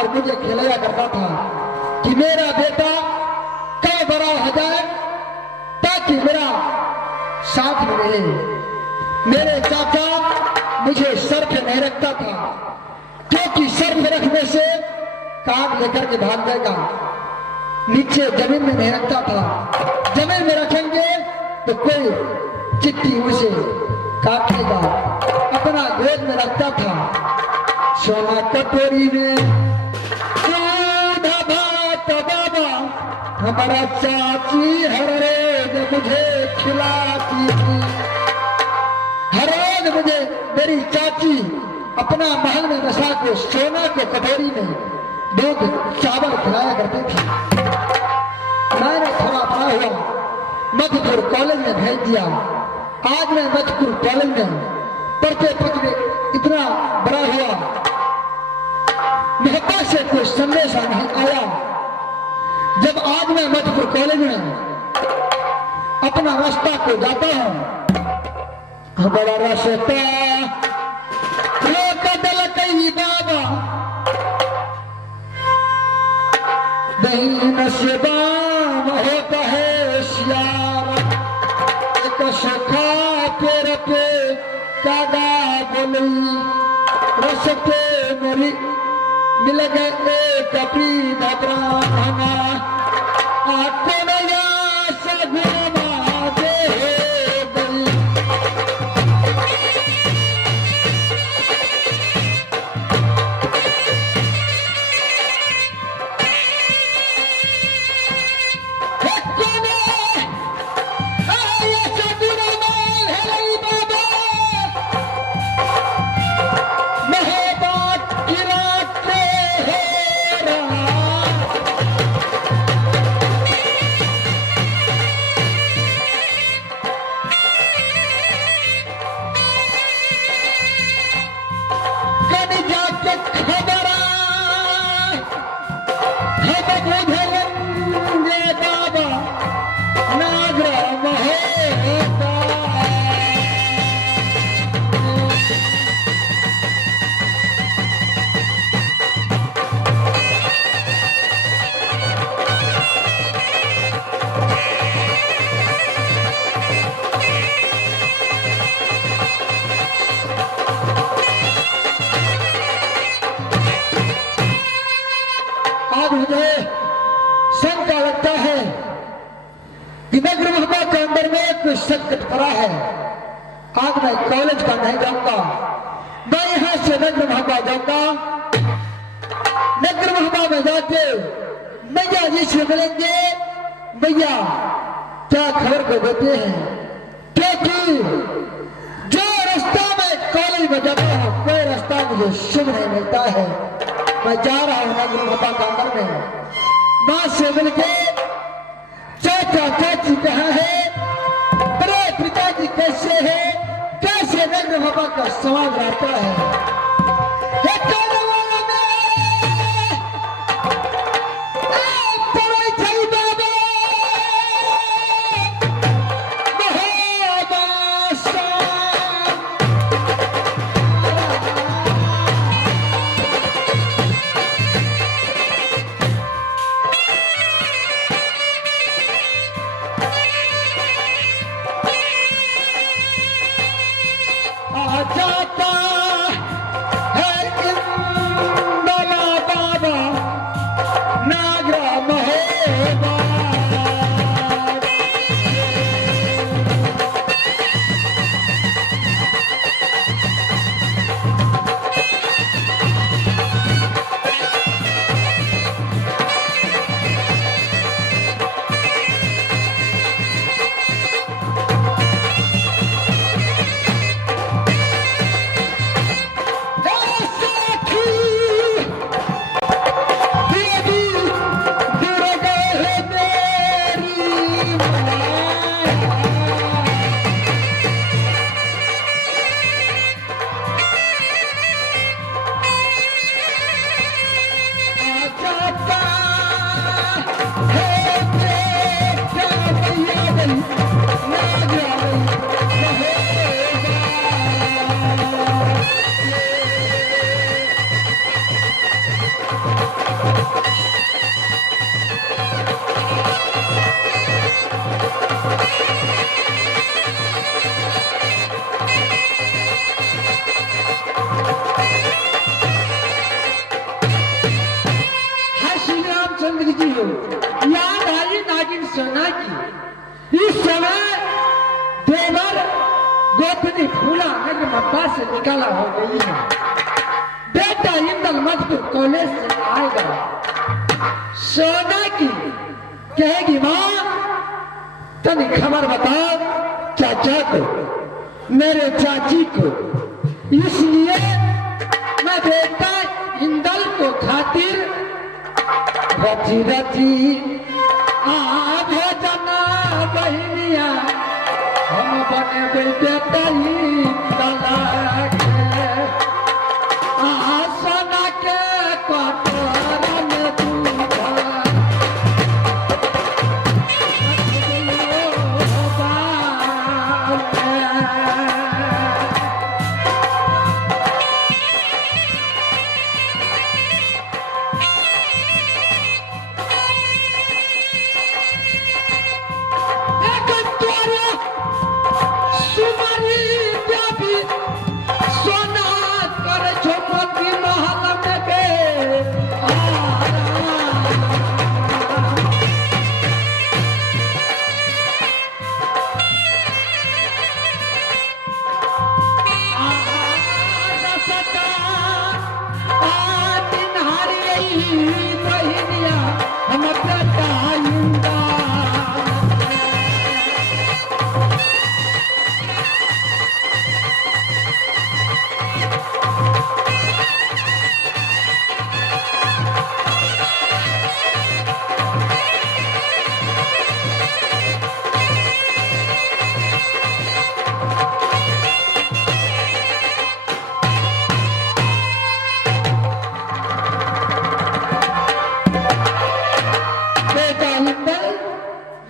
और मुझे खिलाया करता था कि मेरा बेटा कब बड़ा हो जाए ताकि मेरा साथ में रहे। मेरे चाचा मुझे सर पे नहीं रखता था, क्योंकि सर पे रखने से काट लेकर के भाग जाएगा। नीचे जमीन में नहीं रखता था, जमीन में रखेंगे तो कोई चिट्ठी उसे काटेगा। अपना गोद में रखता था, सोना कटोरी में दूध भात बाबा हमारा चाची हर रोज मुझे खिलाती थी। हर रोज मुझे मेरी चाची अपना महल में बसा के सोना के कटोरी में दूध चावल खिलाया करती थी। मैंने थोड़ा बड़ा हुआ, मधुपुर कॉलेज में भेज दिया। आज मैं मधुपुर कॉलेज में पढ़ते पढ़ते इतना बड़ा हुआ, मेहता से कोई संदेश नहीं आया। जब आज मैं मधुपुर कॉलेज में अपना रास्ता को जाता हूँ, बड़ा रास्ता कदल कई बाबा नहीं नशेबाम होता है श्याम। एक सखा पेड़ पे कागा बोली रसते मेरी मिल गए एक अपनी ब्राह्मणा आपको नया सगुना दे गई। संकट पड़ा है। आज मैं कॉलेज का नहीं जाऊंगा, मैं यहां से नगर महबा जाऊंगा। नगर महबा में जाके मैया जी से मिलेंगे। मैया क्या खबर को देते हैं, क्योंकि जो रास्ता में कॉलेज में जाता हूं कोई रास्ता मुझे शुभ नहीं मिलता है। मैं जा रहा हूं नगर महबा का अंदर में, मां से मिलके चाचा चाची कहाँ है, पिताजी कैसे है, कैसे नगर महबा का समाज रहता है। जाता है जी हो, याद आई नागिन सोना की। इस समय देवर गोपनी फूला नगर मप्पा से निकाला हो गई है। बेटा इंदल मजबूर कॉलेज से आएगा। सोना की कहेगी माँ तनी खबर बताओ चाचा को, मेरे चाची को। इसलिए मैं बेटा इंदल को खातिर रची रची आ भोजन बहनिया हम बने बेटा इंदल आ सोना के कटोरा में दूध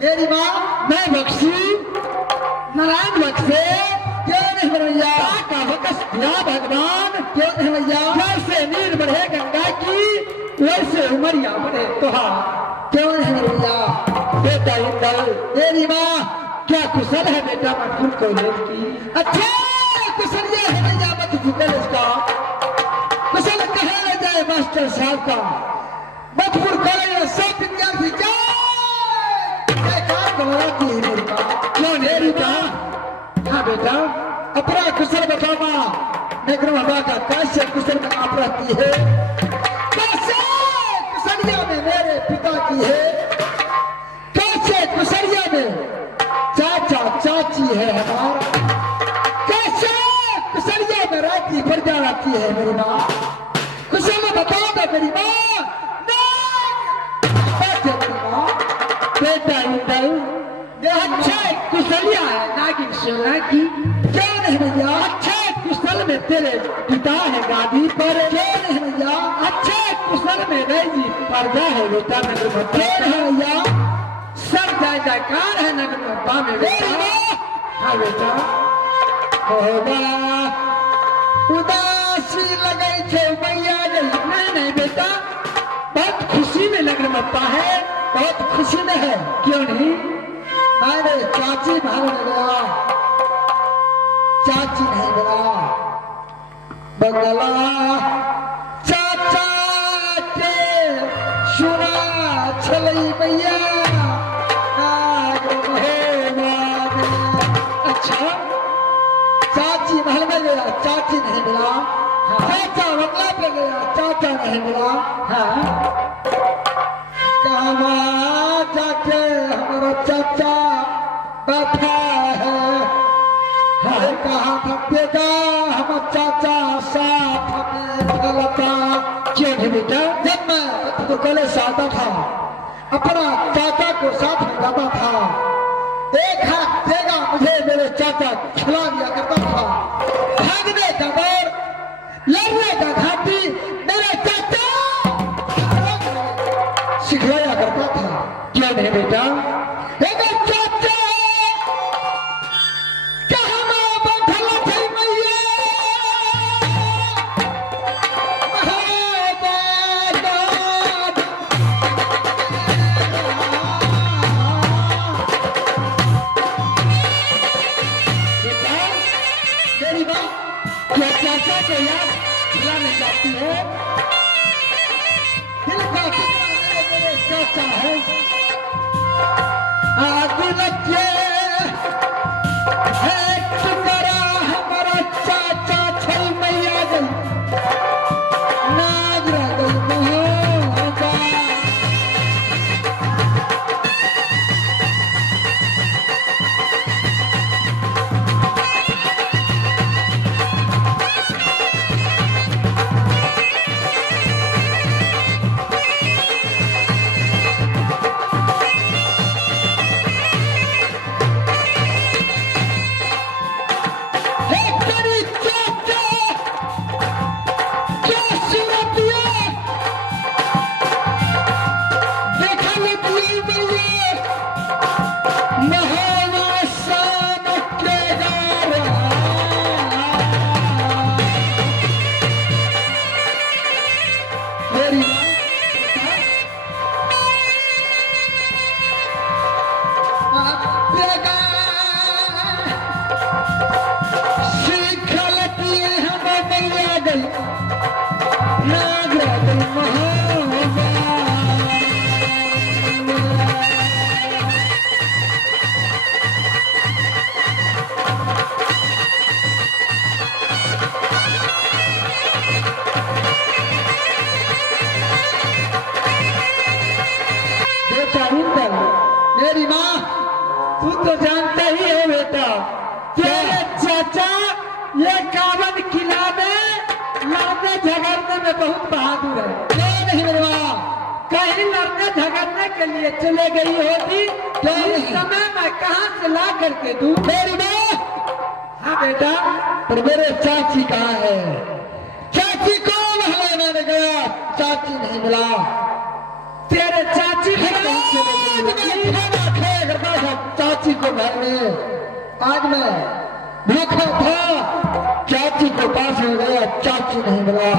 मेरी माँ मैं बख्शी नारायण बख्शे क्यों नहीं भैया का बकस या भगवान क्यों नहीं भैया जैसे नीर बढ़े गंगा की वैसे उमरिया बढ़े तुहार क्यों नहीं भैया बेटा इंदल मेरी माँ क्या कुशल है बेटा मजबूर कॉलेज की। अच्छा कुशल ये है भैया मजबूर कॉलेज का कुशल कहा ले जाए मास्टर साहब का मजबूर कॉलेज सब विद्यार्थी क्या क्यों मेरी माँ हाँ बेटा अपना कुशल बताना नगर बाबा का कैसे कुशल में आप रहती है, कैसे कुशलिया में मेरे पिता की है, कैसे कुशलिया में चाचा चाची है हमारा, कैसे कुशलिया में राती प्रजा रहती है मेरी माँ। कुशल में बताओगा मेरी माँ बेटा इंदल अच्छा कुशलिया है नागिन सोना की क्यों नहीं भैया। अच्छा कुशल में तेरे पिता है गादी पर क्यों नहीं भैया। अच्छा कुशल में रैजी प्रजा है बेटा नगर मप्पा है भैया। सर जयकार है नगर मप्पा में बेटा। हाँ बेटा होगा उदासी लगे थे भैया नहीं नहीं बेटा बहुत खुशी में नगर मप्पा है बहुत खुशी में है क्यों नहीं। मैंने चाची भाग गया चाची नहीं बना बंगला चाचा के सुना छलई भैया। अच्छा चाची महल में गया चाची नहीं मिला, चाचा बंगला पे गया चाचा नहीं मिला। हाँ कहाँ जाके हमारा चाचा बैठा है, है कहाँ थकेगा हमारा चाचा साथ हमें चलता क्यों नहीं बेटा। जब मैं तो कॉलेज से आता था अपना चाचा को साथ में जाता था, एक हाथ देगा मुझे मेरे चाचा खिला दिया करता था, भागने का दौर लड़ने का घाटी मेरे चाचा सिखलाया करता था क्यों नहीं बेटा। चाचा मेरी बात क्या चाचा को याद खिलाने जाती है दिल का मेरी मेरी माँ, तू तो जानता ही है बेटा, तेरे चाचा ये कावन किला में लड़ने झगड़ने में बहुत बहादुर है। क्यों नहीं मेरी माँ? कहीं लड़ने झगड़ने के लिए चले गई होती तो इस समय मैं कहाँ से ला करके दूं? मेरी माँ, हाँ बेटा, पर मेरे चाची कहाँ है? चाची को वहां मैंने गया, चाची नहीं मिला। तेरे चाची भी कहीं चले गई। खाना खाया करता था चाची को घर में। आज मैं भूखा था, चाची को पास हो गया, चाची नहीं मिला।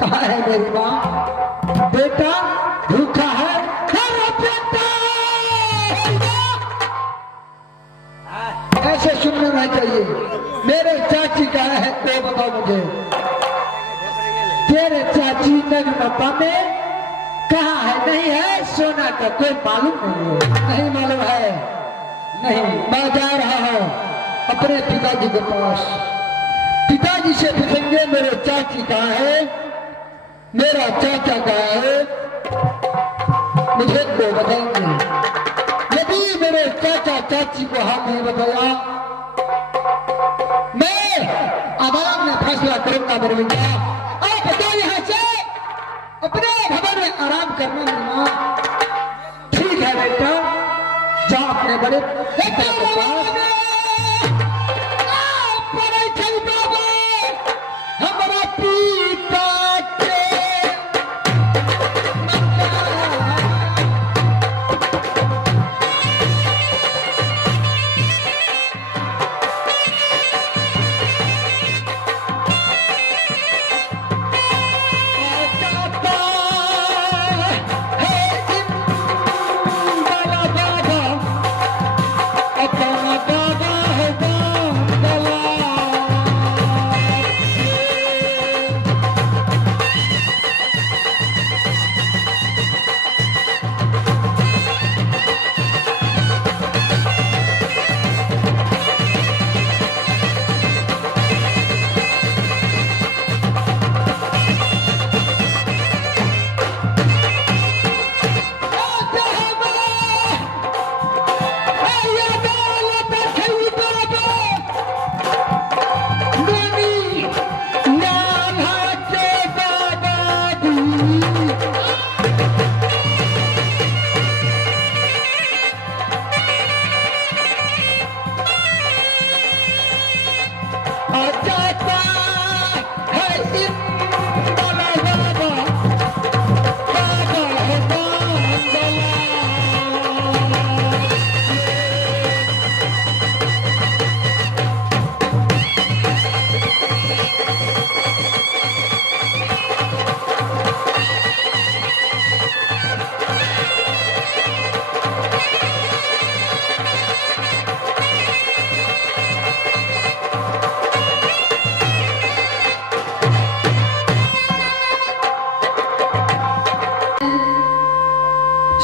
कहाँ है मेरी माँ? बेटा भूखा है। अरे बेटा! ऐसे सुनना नहीं चाहिए। मेरे चाची कहाँ है तो बताओ मुझे। तेरे चाची नगमता में कहाँ है? नहीं है, सोना का कोई मालूम नहीं है। नहीं मालूम है। नहीं, मैं जा रहा हूँ अपने पिताजी के पास। पिताजी से पूछेंगे मेरे चाची कहाँ है, मेरा चाचा कहाँ है, मुझे वो बताएंगे। यदि मेरे चाचा चाची को हाथ नहीं बताया, मैं आवाम में फैसला करूंगा। बरमिंदा आप बताओ यहाँ से अपने भवन में आराम करने में माँ। ठीक है बेटा, जा अपने बड़े पिता के पास। बड़े चल बाबा, हमारा पिता के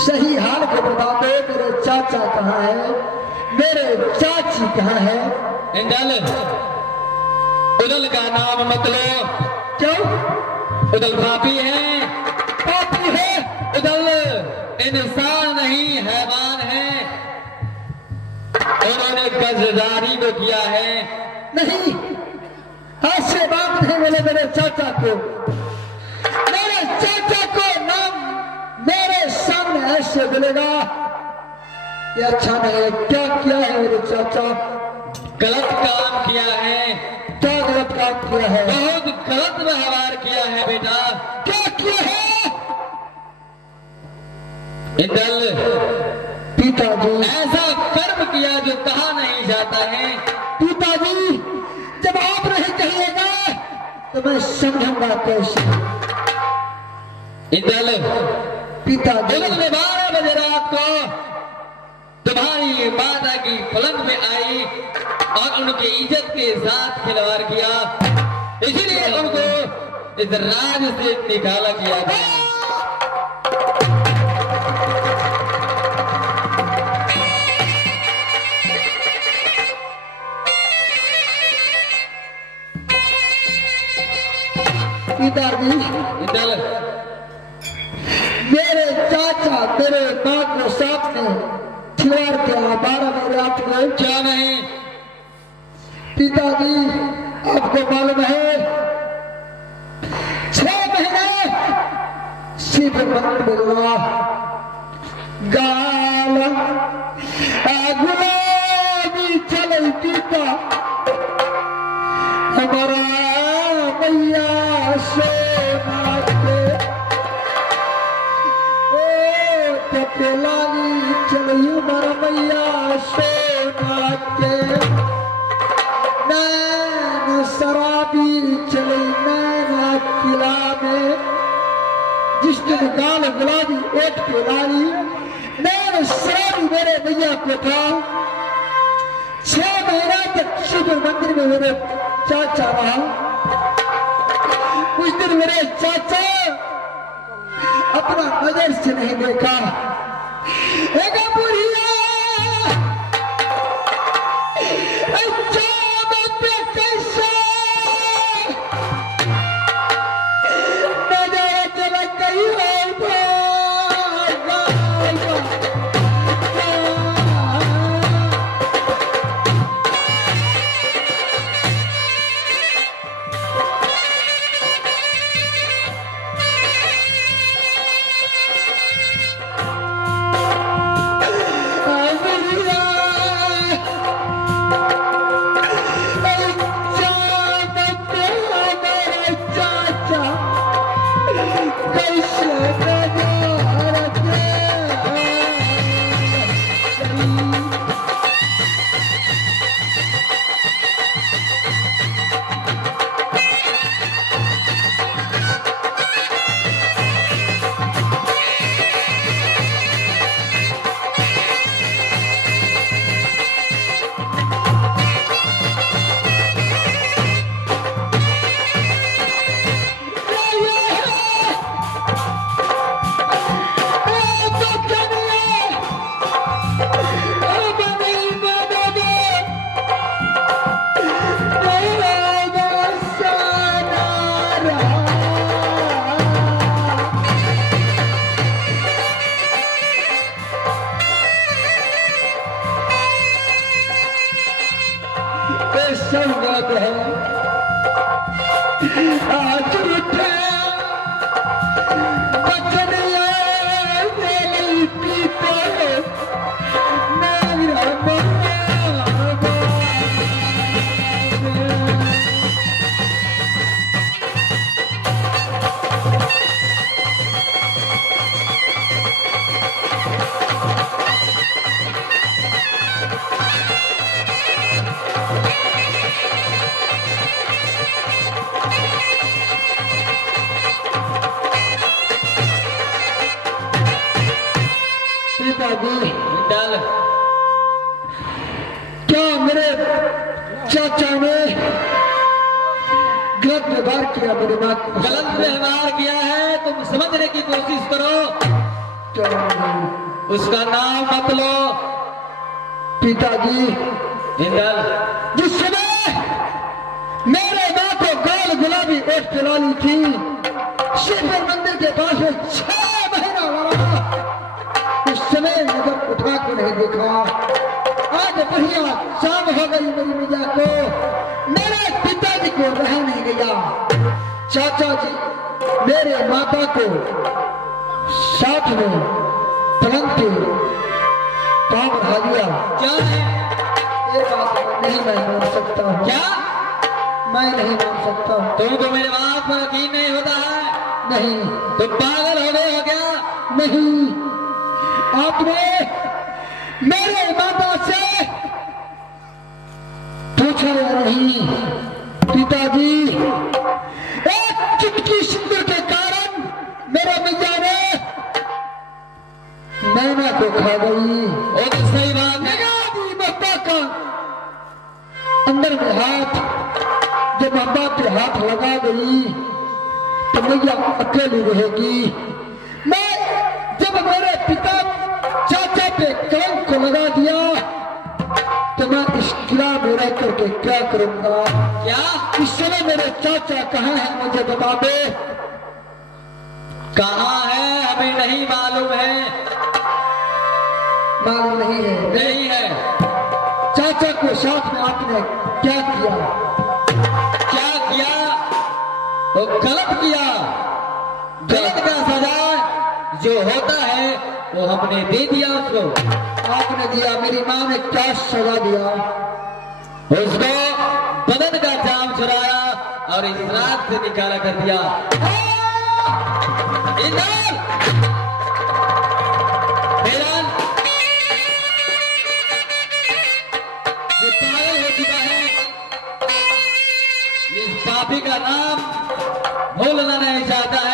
सही हाल को बता दो। मेरे चाचा कहाँ है, मेरे चाची कहाँ है? इंदल, उदल का नाम मत लो। क्यों? उदल पापी है। पापी है? उदल इंसान नहीं हैवान है। उन्होंने गजदारी को किया है। नहीं, ऐसे बात नहीं बोले मेरे चाचा को। मेरे चाचा को नाम मेरे सामने ऐसे बोलेगा, ये अच्छा नहीं है। क्या किया है मेरे चाचा? गलत काम किया है। क्या गलत काम किया है? बहुत गलत व्यवहार किया है बेटा। क्या किया है? इंदल, पिताजी, ऐसा कर्म किया जो कहा नहीं जाता है। पिताजी, जब आप नहीं कहिएगा तो मैं समझूंगा कैसे। इंदल पिताजी। उन्होंने 12 बजे रात को तुम्हारी माता की पलंग में आई और उनकी इज्जत के साथ खिलवाड़ किया, इसलिए उनको इस राज से निकाला किया था। पिताजी, इंदल मेरे चाचा मेरे माँ को सामने खिलाड़ के 12 बजे रात को। क्या नहीं? पिताजी, आपको मालूम है 6 महीने शिव मंदिर में गाल गुलाबी चलती था हमारा मैया सोना के। ओ तपेलानी चली हमारा मैया सोना के। नैन शराबी चली नैना किला में, जिस दिन गाल गुलाबी ओट के लाली नैन शराबी मेरे मैया को था। 6 महीना तक शिव मंदिर में मेरे चाचा रहा। उस दिन मेरे चाचा अपना नजर से नहीं देखा। एक बुढ़िया चाँद पे कैसे नजर चला गई है। संगत है आज उठे बचनिया मेरी पीपो मेरा पिताजी इंदल क्या मेरे चाचा ने गलत व्यवहार किया मेरे माँ को? गलत व्यवहार किया है, तुम समझने की कोशिश करो। उसका नाम मत लो। पिताजी, इंदल जिस समय मेरे माँ को गाल गुलाबी ओट पिलानी थी, शिव मंदिर के पास में 6 महीना रहा, उस समय नजर उठा के नहीं देखा। आज बढ़िया शाम हो गई मेरी मैया को, मेरे पिताजी को रह नहीं गया। चाचा जी मेरे माता को साथ में पलंग पे पाँव बढ़ा दिया। क्या है? ये बात नहीं मैं मान सकता हूँ। क्या? मैं नहीं मान सकता हूँ। तुमको मेरे बात पर यकीन नहीं होता है? नहीं तुम पागल हो गए हो क्या? नहीं, आपने मेरे माता से पूछा या नहीं? पिताजी, एक चुटकी सिंदूर के कारण मेरा मैया को खा गई। वो तो सही बात है। लगा दी मब्बा का अंदर में हाथ। जब मब्बा पे हाथ लगा गई तो मैया अकेली रहेगी। मैं जब मेरे पिता चाचा पे कलंक को लगा दिया तो मैं इस किला में रह करके क्या करूंगा? क्या इस समय मेरे चाचा कहाँ हैं मुझे बता दो। कहाँ है हमें नहीं मालूम है। मालूम नहीं है। नहीं है। चाचा को साथ में आपने क्या किया? क्या किया? वो गलत किया। गलत का सजा जो होता है वो हमने दे दिया उसको। आपने दिया। मेरी माँ ने क्या सजा दिया? उसको बदन का जाम छुड़ाया और इस रात से निकाला कर दिया। इधर! हैरान! ये पागल हो चुका है। इस पापी का नाम भूलना नहीं चाहता है।